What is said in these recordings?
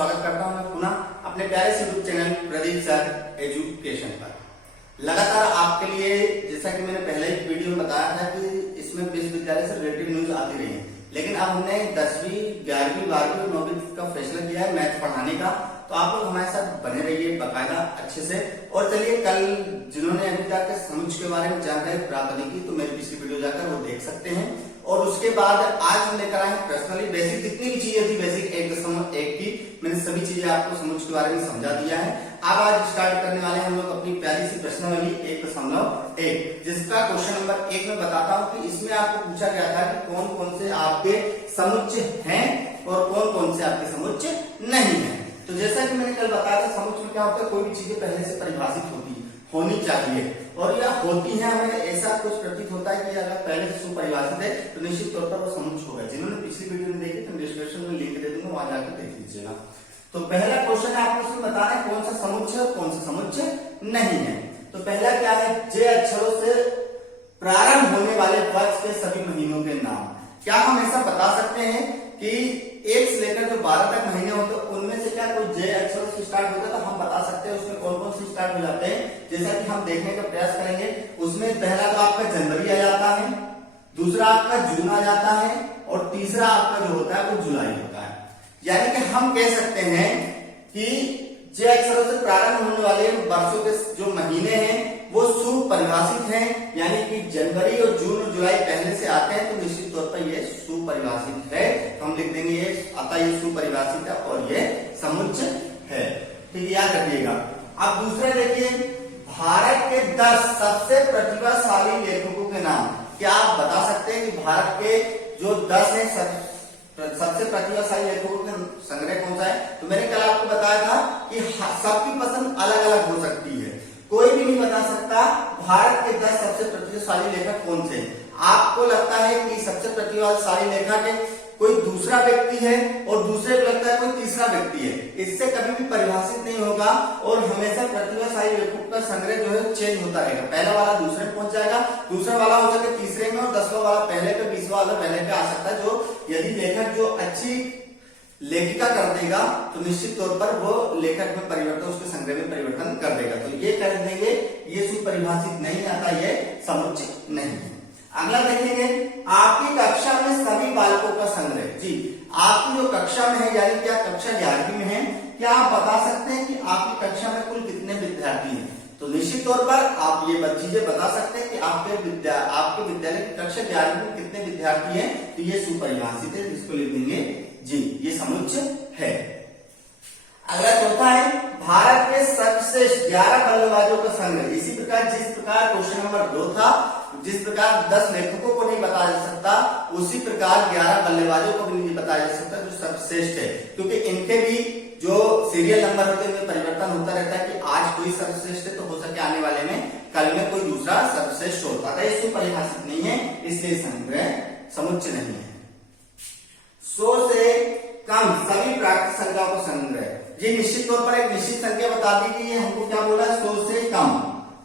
स्वागत करता हूं मैं पुनः अपने प्यारे से YouTube channel Pradeep sir education पर। लगातार आपके लिए जैसा कि मैंने पहले ही वीडियो में बताया था कि इसमें विश्वविद्यालय से रिलेटेड न्यूज आती रही है, लेकिन अब हमने 10वीं 11वीं 12वीं और 9वीं का फैसला किया है मैथ पढ़ाने का। तो आप लोग हमारे साथ बने रहिए बाकायदा अच्छे से। और चलिए, कल जिन्होंने अभी तक समुच्चय के बारे में जानकारी प्राप्त नहीं की तो मेरी पिछली वीडियो जाकर वो देख सकते हैं। और उसके बाद आज हम लेकर आए पर्सनली बेसिक जितनी भी चीजें थी, बेसिक 1.1 की मैंने सभी चीजें आपको समुच्चय के बारे में समझा दिया है। अब आज स्टार्ट करने वाले हैं हम लोग अपनी प्यारी सी प्रश्नावली 1.1, जिसका क्वेश्चन नंबर 1 में बताता हूं कि इसमें आपको पूछा गया था कि कौन कौन से आपके समुच्चय हैं और कौन कौन से आपके समुच्चय नहीं है। तो जैसा कि मैंने कल बताया था, समुच्चय में क्या होता है, कोई भी चीजें पहले से परिभाषित होनी चाहिए और यह होती है। हमें ऐसा कुछ प्रतीत होता है कि अगर पहले से सुपरिभाषित है तो निश्चित तौर पर वो समुच्चय होगा। जिन्होंने पिछली वीडियो में देखी तो डिस्क्रिप्शन में लिंक दे दूंगा, वहां जाकर देख लीजिएगा। तो पहला क्वेश्चन है, आपको उसमें बताना है कौन सा समुच्चय और कौन सा समुच्चय नहीं है। तो पहला क्या है, जे अक्षरों से प्रारंभ होने वाले वर्ष के सभी महीनों के नाम। क्या हम ऐसा बता सकते हैं कि 1 से लेकर जो 12 तक महीने होते हैं उनमें से क्या कोई जे अक्षरों से स्टार्ट होता है? तो हम बता सकते हैं उसमें कौन कौन से स्टार्ट हो जाते हैं। जैसा कि हम देखने का प्रयास करेंगे, उसमें पहला तो आपका जनवरी आ जाता है, दूसरा आपका जून आ जाता है और तीसरा आपका जो होता है वो जुलाई होता है। यानी कि हम कह सकते हैं कि जे अक्षरों से प्रारंभ होने वाले वर्षों के जो महीने हैं वो सुपरिभाषित हैं, यानी कि जनवरी और जून और जुलाई पहले से आते हैं तो निश्चित तौर पर ये सुपरिभाषित है। तो हम लिख देंगे ये अतः ये सुपरिभाषित है और ये समुच्चय है। ठीक, याद रखिएगा। अब दूसरा देखिए, भारत के 10 सबसे प्रतिभाशाली लेखकों के नाम। क्या आप बता सकते हैं कि भारत के जो 10 है सबसे प्रतिभाशाली लेखकों का संग्रह कौन सा है? तो मैंने कल आपको बताया था कि सबकी पसंद अलग अलग हो सकती है, कोई भी नहीं बता सकता भारत के 10 सबसे प्रतिभाशाली लेखक कौन से। आपको लगता है कि सबसे प्रतिभाशाली लेखक है कोई दूसरा व्यक्ति है और दूसरे को लगता है कोई तीसरा व्यक्ति है, इससे कभी भी परिभाषित नहीं होगा और हमेशा प्रतिभाशाली लेखकों का संग्रह जो है चेंज होता रहेगा। पहला वाला दूसरे में पहुंच जाएगा, दूसरा वाला हो सके तीसरे में और 10वां वाला पहले पे, 20वां वाला पहले पे आ सकता है। जो यदि लेखक जो अच्छी लेखिका कर देगा तो निश्चित तौर पर वो लेखक में परिवर्तन, उसके संग्रह में परिवर्तन कर देगा। तो ये कर देंगे, ये सुपरिभाषित नहीं आता, ये समुच्चय नहीं है। अगला देखेंगे, आपकी कक्षा में सभी बालकों का संग्रह। जी, आपकी जो कक्षा में है, यानी क्या कक्षा 11वीं में है, क्या आप बता सकते हैं कि आपकी कक्षा में कुल कितने विद्यार्थी हैं? तो निश्चित तौर पर आप ये चीजें बता सकते हैं कि आपके विद्यालय की कक्षा 11वीं में कितने विद्यार्थी हैं। तो ये सुपरिभाषित है, जिसको लिख देंगे जी, ये समुच्चय है। अगला चौथा है, भारत के सर्वश्रेष्ठ 11 बल्लेबाजों का संग्रह। इसी प्रकार जिस प्रकार क्वेश्चन नंबर 2 था, जिस प्रकार 10 लेखकों को नहीं बताया जा सकता, उसी प्रकार 11 बल्लेबाजों को भी नहीं बताया जा सकता जो सर्वश्रेष्ठ है, क्योंकि इनके भी जो सीरियल नंबर होते हैं परिवर्तन होता रहता है कि आज कोई सर्वश्रेष्ठ है तो हो सके आने वाले में कल में कोई दूसरा सर्वश्रेष्ठ होता है। इसको परिभाषित नहीं है, इसलिए संग्रह समुच्चय नहीं है। 100 से कम सभी प्राकृतिक संख्याओं का संग्रह। ये निश्चित तौर पर एक निश्चित संख्या बता दी गई है, हमको क्या बोला, 100 से कम।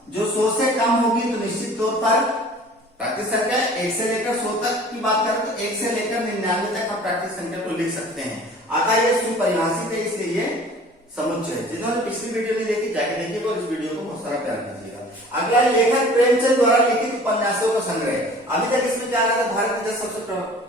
जो 100 से कम होगी तो निश्चित तौर पर प्राकृतिक संख्या 1 से लेकर 100 तक की बात करें तो 1 से लेकर 99 तक आप प्राकृतिक संख्या को लिख सकते हैं। अतः ये सुपरिभाषित है, इसलिए ये समुच्चय है। जिन्होंने पिछली वीडियो नहीं देखी जाकर देखिए और इस वीडियो को बहुत सारा प्यार दीजिएगा। अगला, लेखक प्रेमचंद द्वारा लिखित उपन्यासों का संग्रह। अभी तक इसमें क्या रहा था, भारत के 10 सबसे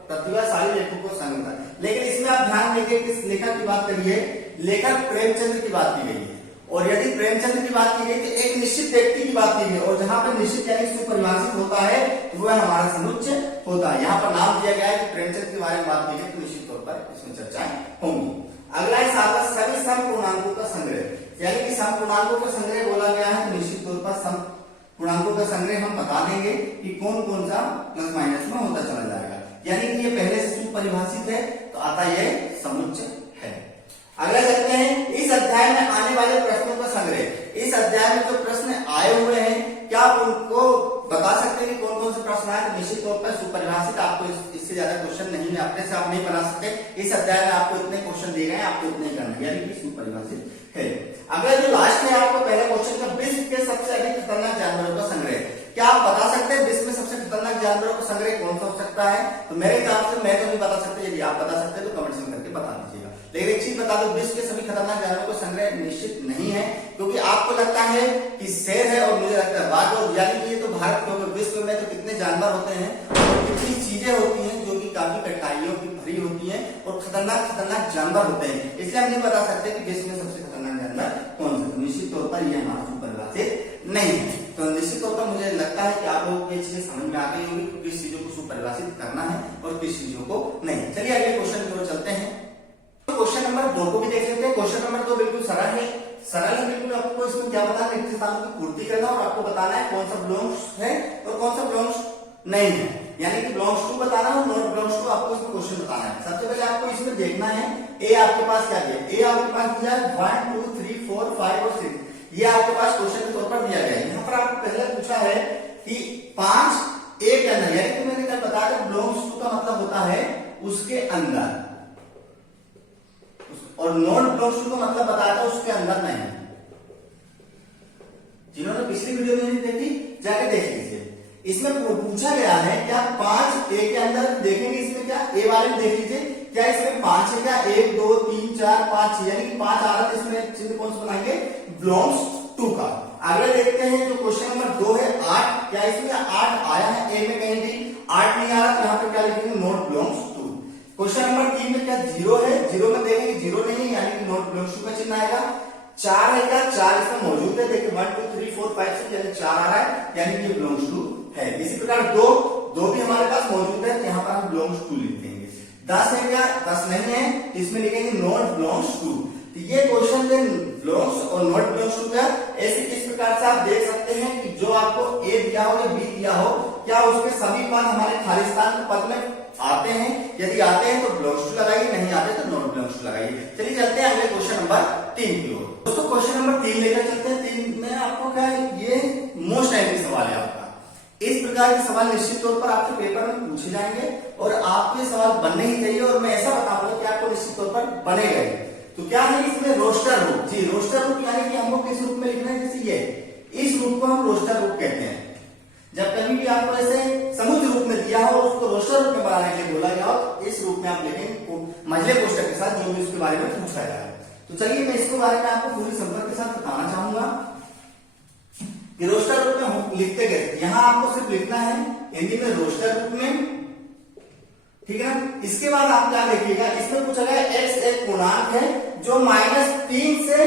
प्रतिभाशाली लेखकों का संग्रह, लेकिन इसमें आप ध्यान दीजिए किस लेखक की बात करिए, लेखक प्रेमचंद की बात की गई है। और यदि प्रेमचंद की बात की गई तो एक निश्चित व्यक्ति की बात की गई, और जहां पर निश्चित यानी सुपरिभाषित होता है तो वह हमारा समुच्चय होता है। यहाँ पर नाम दिया गया है कि प्रेमचंद के बारे में बात की गई तो निश्चित तौर पर इसमें चर्चाएं होंगी। अगला है सभी समपूर्णांकों का संग्रह, यानी कि समपूर्णांकों का संग्रह बोला गया है तो निश्चित तौर पर समपूर्णांकों का संग्रह हम बता देंगे कि कौन कौन सा प्लस माइनस में होता चला जाएगा, यानी कि ये पहले से सुपरिभाषित है तो आता ये समुच्चय है। अगला देखते हैं, इस अध्याय में आने वाले प्रश्नों का संग्रह। इस अध्याय में जो प्रश्न आए हुए हैं, क्या आप उनको बता सकते हैं कि कौन कौन से प्रश्न आए? तो निश्चित तौर पर सुपरिभाषित, आपको इससे ज्यादा क्वेश्चन नहीं है, अपने से आप नहीं बना सकते। इस अध्याय में आपको इतने क्वेश्चन दिए गए, आपको इतने करना, यानी कि सुपरिभाषित है। अगला जो लास्ट है आपको पहला क्वेश्चन का, विश्व के सबसे अधिक खतरनाक जानवरों का संग्रह। क्या आप बता सकते हैं विश्व में सबसे खतरनाक जानवरों का संग्रह कौन सा हो सकता है? तो मेरे हिसाब से मैं तो नहीं बता सकता, यदि आप बता सकते हैं तो कमेंट में करके बता दीजिएगा। लेकिन एक चीज बता दो, विश्व के सभी खतरनाक जानवरों का संग्रह निश्चित नहीं है, क्योंकि आपको लगता है कि शेर है और मुझे लगता है बाघ, और यानी कि ये तो भारत में, विश्व में तो कितने जानवर होते हैं और कितनी चीजें होती हैं जो कि काफी कठिनाइयों की भरी होती हैं और खतरनाक खतरनाक जानवर होते हैं। इसलिए हम नहीं बता सकते कि विश्व में सबसे खतरनाक जानवर कौन सा। निश्चित तौर पर यह हमारा सुपरिभाषित नहीं है। तो निश्चित तौर पर मुझे लगता है कि आप लोगों को ये चीजें समझ में आ गई होगी, किस चीजों को सुपरिभाषित करना है और किस चीजों को नहीं। चलिए अगले क्वेश्चन की ओर चलते हैं। क्वेश्चन नंबर 2 को भी देख लेते हैं। क्वेश्चन नंबर 2 बिल्कुल सरल है बिल्कुल। आपको इसमें क्या बताना है, रिक्त स्थानों की पूर्ति करना और आपको बताना है कौन सा बिलोंग्स है और कौन सा बिलोंग्स नहीं है, यानी कि बिलोंग्स टू बताना और नॉट बिलोंग्स टू आपको इसमें क्वेश्चन बताना है। सबसे पहले आपको इसमें देखना है ए आपके पास क्या दिया, ए आपके पास दिया 1 2 3 4 5 और 6, ये आपके पास क्वेश्चन के तौर पर दिया गया है। यहाँ पर आपको पहले पूछा है कि 5 ए के अंदर, यानी कि मैंने कल बताया था बिलोंग्स टू का मतलब होता है उसके अंदर, और नॉट बिलोंग्स टू का मतलब बताया था उसके अंदर नहीं। जिन्होंने पिछली वीडियो में नहीं देखी जाके देख लीजिए। इसमें पूछा गया है क्या 5 ए के अंदर देखेंगे, इसमें क्या ए वाले में देख लीजिए क्या इसमें 5 है क्या, 1 2 3 4 5, यानी कि 5 आ रहा है। इसमें चिन्ह कौन सा बनाएंगे, बिलोंग्स टू का। अगले देखते हैं जो क्वेश्चन नंबर 2 है 8, क्या इसमें 8 आया है ए में, कहीं भी 8 नहीं आ रहा, तो यहाँ पे क्या लिखेंगे, not belongs to. Question number 3 में क्या 0 है, 0 में देखेंगे 0 नहीं है, यानी कि नॉट बिलोंग्स टू का चिन्ह आएगा। 4 है क्या, 4 इसमें मौजूद है, देखिए 1 2 3 4 5 6 यानी 4 आ रहा है, यानी कि बिलोंग्स टू है। इसी प्रकार 2 भी हमारे पास मौजूद है, यहाँ पर हम बिलोंग्स टू लिख देंगे। 10 है क्या, 10 नहीं है, इसमें लिखेंगे नॉट बिलोंग्स टू। तो ये क्वेश्चन थे बिलोंग्स और नॉट बिलोंग्स टू का। ऐसे इस प्रकार से आप देख सकते हैं कि जो आपको ए दिया हो या बी दिया हो, क्या उसके सभी पद हमारे खाली स्थान पद में आते हैं, यदि आते हैं तो बिलोंग्स टू लगाइए, नहीं आते तो नॉट बिलोंग्स टू लगाइए। चलिए चलते हैं अगले क्वेश्चन नंबर 3 की ओर। दोस्तों क्वेश्चन नंबर 3 लेकर चलते हैं। 3 में आपको क्या है, ये मोस्ट टाइमली सवाल है आपका। इस प्रकार के सवाल निश्चित तौर पर आपके पेपर में पूछे जाएंगे और आपके सवाल बनने ही चाहिए, और मैं ऐसा बताऊंगा कि आपको निश्चित तौर पर बनेगा। तो क्या है इसमें, रोस्टर रूप। जी रोस्टर रूप यानी कि हमको किस रूप में लिखना है, जैसे ये इस रूप को हम रोस्टर रूप कहते हैं। जब कभी भी आपको ऐसे समुद्र रूप में दिया हो, उसको रोस्टर रूप में बनाने के लिए बोला गया हो, तो इस रूप में आप लिखेंगे मझले कोष्ठक के साथ, जो भी उसके बारे में पूछा जाए। तो चलिए मैं इसके बारे में आपको पूरी संपर्क के साथ बताना चाहूंगा कि रोस्टर रूप में हम लिखते कैसे। यहां आपको सिर्फ लिखना है हिंदी में रोस्टर रूप में, ठीक है ना। इसके बाद आप क्या लिखिएगा, इसमें पूछा गया x एक पूर्णांक है जो -3 से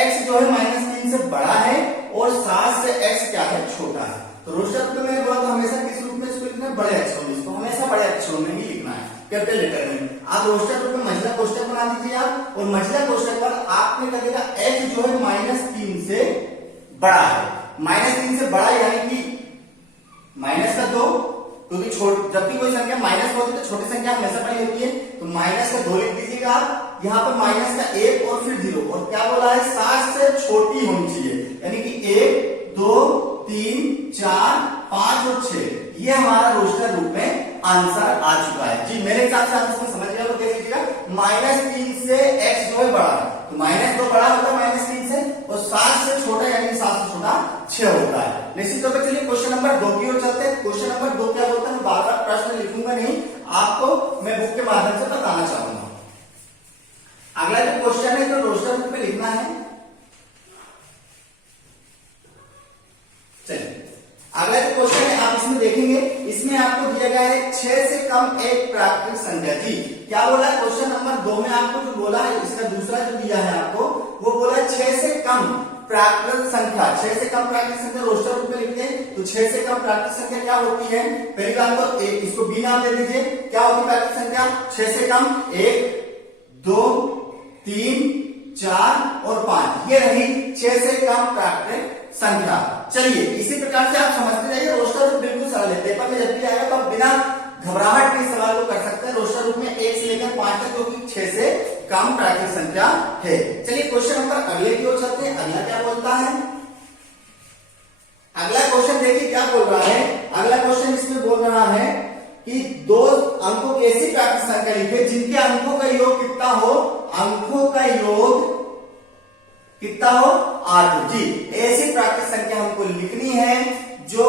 x जो है -3 से बड़ा है और 7 से x क्या है, छोटा है। तो रोस्टर रूप में मैंने बोला तो हमेशा किस रूप में इसको लिखना है, बड़े अक्षरों में। इसको हमेशा बड़े अक्षरों में ही लिखना है, कैपिटल लेटर में। आप रोस्टर रूप में मझला कोष्ठक बना दीजिए आप, और मझला कोष्ठक पर आपने करेगा x जो है -3 से बड़ा है। -3 से बड़ा यानी कि -2, क्योंकि जब भी कोई संख्या माइनस होती है तो छोटी संख्या हमेशा बड़ी होती है, तो -2 लिख दीजिएगा आप। यहाँ पर -1 और फिर 0, और क्या बोला है, 7 से छोटी होनी चाहिए, यानी कि 1 2 3 4 5 और 6। ये हमारा रोस्टर रूप में आंसर आ चुका है। जी मेरे हिसाब से आप इसको समझ गए हो। देख लीजिएगा -3 से x जो है बड़ा है, तो -2 बड़ा होता है -3 से, और 7 से छोटा यानी 7 से छोटा 6 होता है। निश्चित तौर पर चलिए क्वेश्चन नंबर 2 की ओर चलते हैं। क्वेश्चन नंबर 2 क्या बोलता है, मैं बार-बार प्रश्न लिखूंगा नहीं, आपको मैं बुक के माध्यम से बताना चाहूंगा। अगला जो क्वेश्चन है, जो रोस्टर रूप में लिखना है, चलिए अगला जो क्वेश्चन है आप इसमें देखेंगे, इसमें आपको दिया गया है 6 से कम एक प्राकृतिक संख्या। जी क्या बोला है, क्वेश्चन नंबर 2 में आपको जो बोला है, इसका दूसरा जो दिया है आपको, वो बोला है 6 से कम प्राकृतिक संख्या। 6 से कम प्राकृतिक संख्या रोस्टर रूप में लिखते हैं, तो 6 से कम प्राकृतिक संख्या क्या होती है, पहली बात तो इसको बी नाम दे दीजिए। क्या होती है प्राकृतिक संख्या, 6 से कम 1 2 3 4 और 5, ये रही 6 से कम प्राकृतिक संख्या। चलिए इसी प्रकार से आप समझते जाइए। रोस्टर रूप बिल्कुल सरल है, पेपर में जब भी आएगा तो आप बिना घबराहट के सवाल को कर सकते हैं। रोस्टर रूप में 1 से लेकर 5 तक, जो कि 6 से कम प्राकृतिक संख्या है। चलिए क्वेश्चन नंबर अगले की ओर चलते हैं। अगला क्या बोलता है, अगला क्वेश्चन देखिए क्या बोल रहा है। अगला क्वेश्चन इसमें बोल रहा है कि 2 अंकों की ऐसी प्राकृतिक संख्या लिखे जिनके अंकों का योग कितना हो, अंकों का योग कितना हो, 8। जी ऐसी प्राकृतिक संख्या हमको लिखनी है जो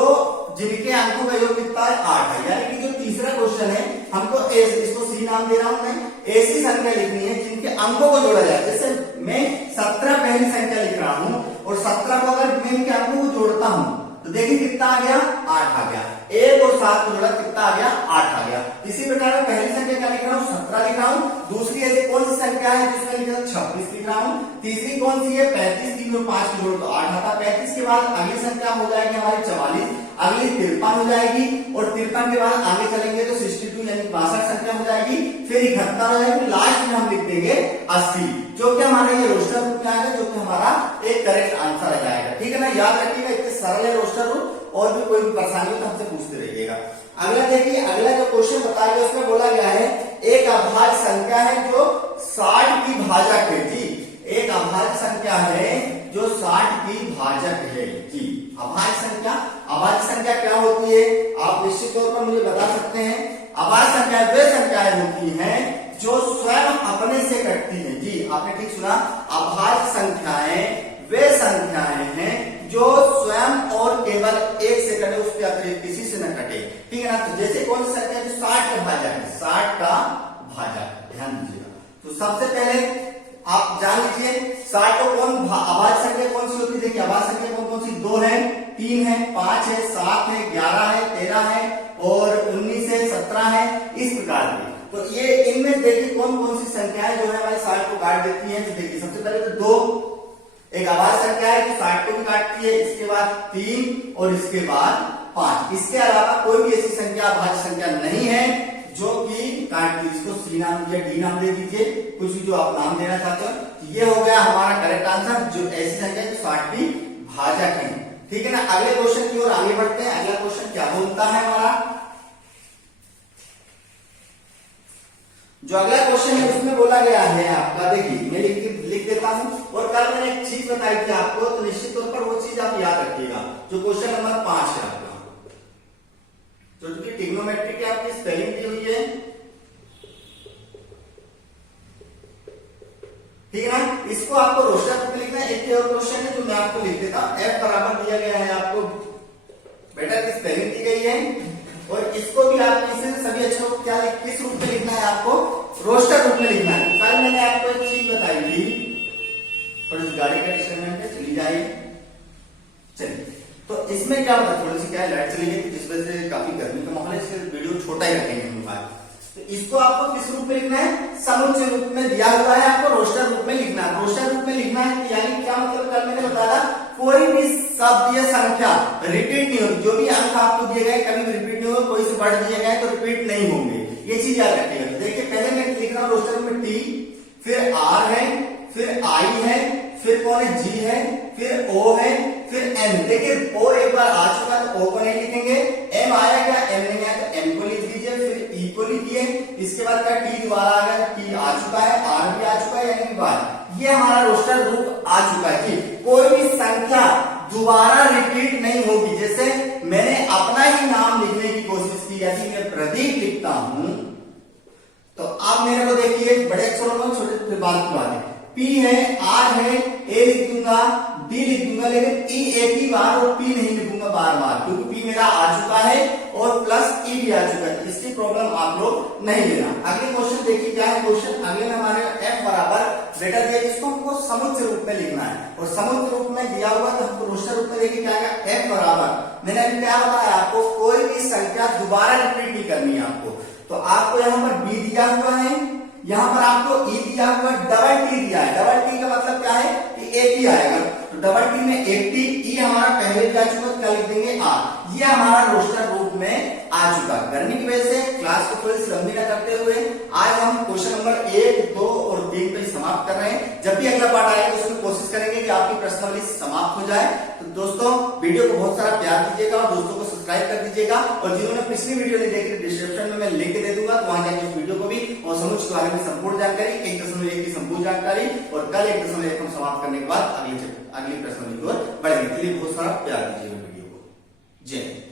जिनके अंकों का योग कितना है, 8 है। यानी कि जो तीसरा क्वेश्चन है, हमको इसको सी नाम दे रहा हूं मैं, ऐसी संख्या लिखनी है जिनके अंकों को जोड़ा जाए। जैसे मैं 17 पहली संख्या लिख रहा हूं और 17 को अगर मैं इनके अंकों को जोड़ता हूं तो देखिए कितना आ गया, 8 आ गया। 1 और 7 को जोड़ा कितना आ गया, 8 आ गया। इसी प्रकार मैं पहली संख्या क्या लिख रहा हूँ, 17 लिख रहा हूँ। दूसरी ऐसी कौन सी संख्या है जिसमें लिखा 26 लिख रहा हूँ। तीसरी कौन सी है, 35, 3 और 5 को जोड़ो तो 8 आता। 35 के बाद अगली संख्या हो जाएगी हमारी 44, अगली 53 हो जाएगी और 53 के बाद आगे चलेंगे तो 62 यानी 62 संख्या हो जाएगी, फिर 71 हो जाएगी, लास्ट में हम लिख देंगे 80, जो कि हमारे ये रोस्टर रूप में आएगा, जो कि हमारा एक करेक्ट आंसर आ जाएगा। ठीक है ना, याद रखिएगा, इतने सरल है रोस्टर रूप। और भी कोई भी परेशानी हो तो हमसे पूछते रहिएगा। अगला देखिए, अगला जो क्वेश्चन बताया गया उसमें बोला गया है एक अभाज्य संख्या है जो 60 की भाजक है जी। एक अभाज्य संख्या है जो 60 की भाजक है जी। अभाज्य संख्या क्या होती है, आप निश्चित तौर पर मुझे बता सकते हैं। अभाज्य संख्या वे संख्याएं होती हैं जो स्वयं अपने से कटती हैं जी। आपने ठीक सुना, अभाज्य संख्याएं वे संख्याएं हैं जो स्वयं और केवल एक से कटे, उसके अतिरिक्त किसी से न कटे। ठीक है ना, तो जैसे कौन सी संख्या जो 60 का भाजक है, 60 का भाजक, ध्यान दीजिएगा। तो सबसे पहले आप जान लीजिए 60 को कौन अभाज्य संख्या कौन सी होती है। देखिए अभाज्य संख्या कौन कौन सी, 2 है, 3 है, 5 है, 7 है, 11 है, 13 है और 19 है, 17 है, इस प्रकार की। तो ये इनमें देखिए कौन कौन सी संख्याएं जो है हमारे 60 को काट देती हैं। तो देखिए सबसे पहले तो 2 एक अभाज्य संख्या है जो 60 को भी काटती है, इसके बाद 3 और इसके बाद 5। इसके अलावा कोई भी ऐसी संख्या अभाज्य संख्या नहीं है जो कि काटती। इसको सी नाम या डी नाम दे दीजिए, कुछ भी जो आप नाम देना चाहते हो। ये हो गया हमारा करेक्ट आंसर, जो ऐसी संख्या जो 60 की भाजक है। ठीक है ना, अगले क्वेश्चन की ओर आगे बढ़ते हैं। अगला क्वेश्चन क्या बोलता है हमारा, जो अगला क्वेश्चन है उसमें बोला गया है आपका, देखिए मैं लिख देता हूं। और कल मैंने एक चीज बताई थी आपको, तो निश्चित तौर पर वो चीज आप याद रखिएगा। जो क्वेश्चन नंबर 5 है आपका, जो कि ट्रिग्नोमेट्री की आपकी स्पेलिंग दी हुई है, ठीक है ना। इसको आपको रोस्टर में लिखना है। एक और क्वेश्चन है जो मैं आपको लिख देता हूं। F बराबर दिया गया है आपको, बेटा की स्पेलिंग दी गई है और इसको भी आप इसे सभी अक्षरों को क्या किस रूप में लिखना है, आपको रोस्टर रूप में लिखना है। कल मैंने आपको एक चीज बताई थी, और इस गाड़ी का डिस्टर्बेंस है, चली जाइए। चलिए, तो इसमें क्या होता है, थोड़ी सी क्या है लाइट चली गई जिस वजह से काफी गर्मी का माहौल है, इसलिए वीडियो छोटा ही रखेंगे हम आज। तो इसको आपको किस रूप में लिखना है, समुच्चय रूप में दिया हुआ है, आपको रोस्टर रूप में लिखना है। रोस्टर रूप में लिखना है यानी क्या मतलब, कल मैंने बताया कोई भी शब्द या संख्या रिपीट नहीं होगी। जो भी अंक आपको दिए गए कभी भी रिपीट नहीं होगा, कोई से बढ़ दिए गए तो रिपीट नहीं होंगे, ये चीज याद रखिएगा। देखिए पहले मैं लिख रहा हूं रोस्टर में टी, फिर आर है, फिर आई है, फिर कौन है, जी है, फिर ओ है, फिर एम। देखिए ओ एक बार आ चुका तो ओ को नहीं लिखेंगे, एम आया क्या, एम नहीं आया तो एम को लिख दीजिए, फिर ई को लिखिए। इसके बाद क्या टी दोबारा आ गया, टी आ चुका है, आर भी आ चुका है, यानी कि बार ये हमारा रोस्टर रूप आ चुका है कि कोई भी संख्या दोबारा रिपीट नहीं होगी। जैसे मैंने अपना ही नाम लिखने की कोशिश की, यदि मैं प्रदीप लिखता हूं तो आप मेरे को देखिए बड़े अक्षरों में, छोटे छोटे बात की बात है, पी है, आर है, ए लिख दूंगा, डी लिख दूंगा, लेकिन ई एक ही बार और पी नहीं लिखूंगा बार बार, क्योंकि पी मेरा आ चुका है और प्लस ई भी आ चुका है। इसकी प्रॉब्लम आप लोग नहीं लेना। अगले क्वेश्चन देखिए क्या है क्वेश्चन, अगले में हमारे एफ बराबर बेटा दिया, इसको हमको समुच्चय रूप में लिखना है और समुच्चय रूप में दिया हुआ तो हमको रोस्टर रूप में देखिए क्या है, एफ बराबर मैंने अभी क्या बताया आपको, कोई भी संख्या दोबारा रिपीट नहीं करनी है आपको। तो आपको यहाँ पर बी दिया हुआ है, यहाँ पर आपको ई दिया हुआ है, डबल टी दिया है। डबल टी का मतलब क्या है कि एक ही आएगा, तो डबल टी में एक टी, ई हमारा पहले भी आ चुका, क्या लिख देंगे आर। ये हमारा रोस्टर रूप में आ चुका। गर्मी की वजह से क्लास को थोड़ी सी लंबी न करते हुए आज हम क्वेश्चन नंबर 1, 2 और 3 पे समाप्त कर रहे हैं। जब भी अगला पार्ट आएगा उसमें कोशिश करेंगे कि आपकी प्रश्नावली समाप्त हो जाए। तो दोस्तों वीडियो को बहुत सारा प्यार दीजिएगा और दोस्तों को सब्सक्राइब कर दीजिएगा, और जिन्होंने पिछली वीडियो नहीं देखी डिस्क्रिप्शन में मैं लिंक दे दूंगा, तो वहां जाकर उस वीडियो को भी और समुच्चय के बारे में संपूर्ण जानकारी, 1.1 की संपूर्ण जानकारी, और कल 1.1 हम समाप्त करने के बाद अगली प्रश्नावली की ओर बढ़ेंगे। इसलिए बहुत सारा प्यार दीजिएगा वीडियो को। जय